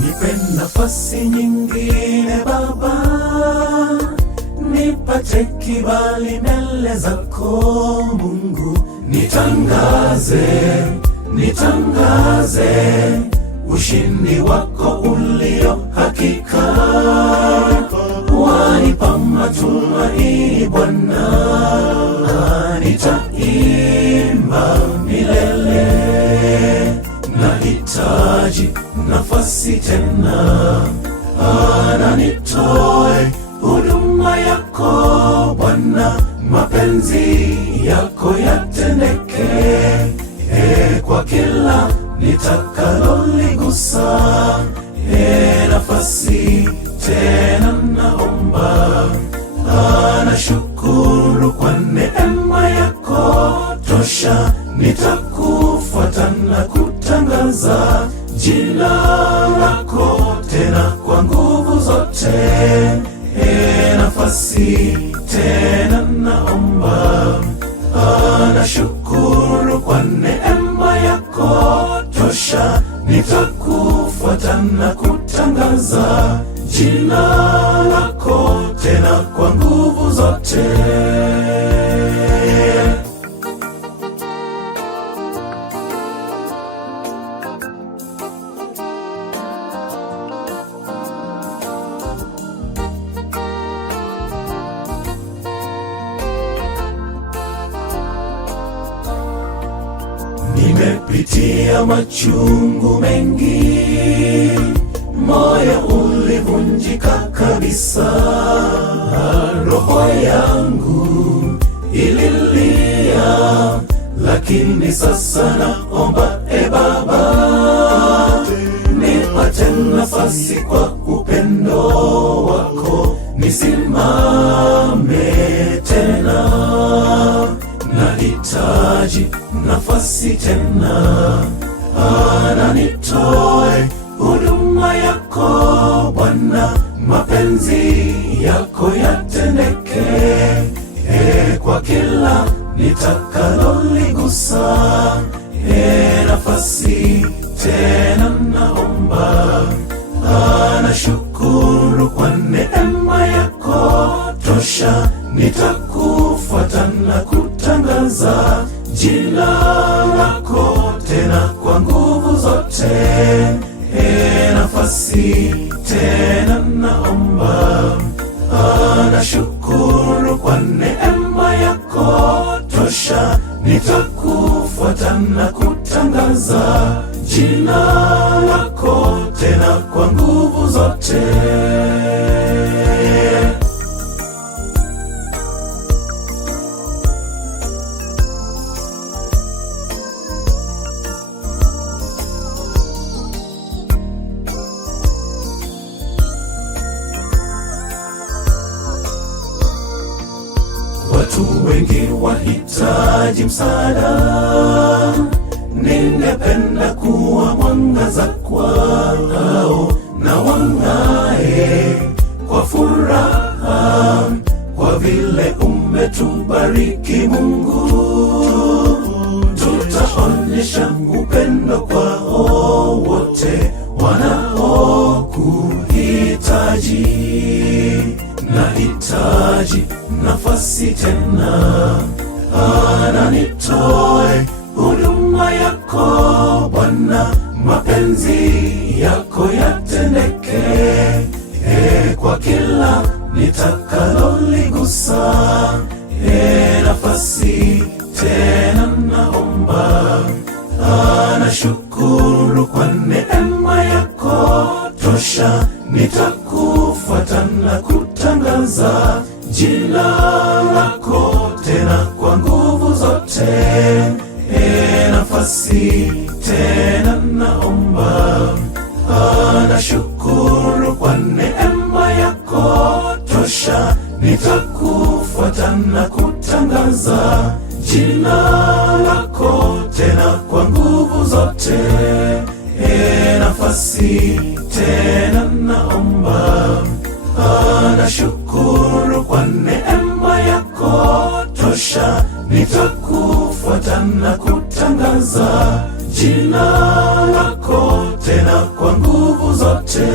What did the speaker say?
Nipe nafasi nyingine Baba, nipate kibali mbele zako Mungu. Nitangaze ushindi wako ulio hakika. Wanipa matumaini Bwana, nitaimba milele. Nahitaji nafasi tena, nitoe huduma yako Bwana. Mapenzi yako yatendeke, kwa kila nitakaloligusa. Nafasi tena naomba, nashukuru kwa neema yako tosha. Nitakufuata na kutangaza jina lako tena kwa nguvu zote. Nafasi tena naomba, nashukuru kwa neema yako tosha. Nitakufuata na kutangaza jina lako tena kwa nguvu zote. Nimepitia machungu mengi, moyo ulivunjika kabisa. Roho yangu ililia, lakini sasa naomba Baba, nipate nafasi kwa upendo wako. Nisimame tena, nahitaji nafasi tena, nitoe huduma yako Bwana. Mapenzi yako yatendeke, kwa kila nitakaloligusa. Nafasi tena naomba, nashukuru kwa neema yako tosha. Nitakufuata na kutangaza jina lako tena kwa nguvu zote. Nafasi tena naomba, nashukuru kwa neema yako tosha. Nitakufuata na kutangaza jina lako tena kwa nguvu zote. Watu wengi wahitaji msaada, ningependa kuwa mwangaza kwao, na wang'ae kwa furaha, kwa vile umetubariki Mungu. Tutaonyesha upendo kwao wote wanaokuhitaji. Nahitaji nafasi tena, nitoe huduma yako Bwana. Mapenzi yako yatendeke, kwa kila nitakaloligusa. Nafasi tena naomba, nashukuru kwa neema yako tosha. Nitakufuata na kutangaza jina lako tena kwa nguvu zote. Nafasi tena naomba, nashukuru kwa neema yako tosha. Nitakufuata na kutangaza jina lako tena kwa nguvu zote. Nafasi tena naomba, nashukuru kwa neema yako tosha. Nitakufuata na kutangaza jina lako tena kwa nguvu zote.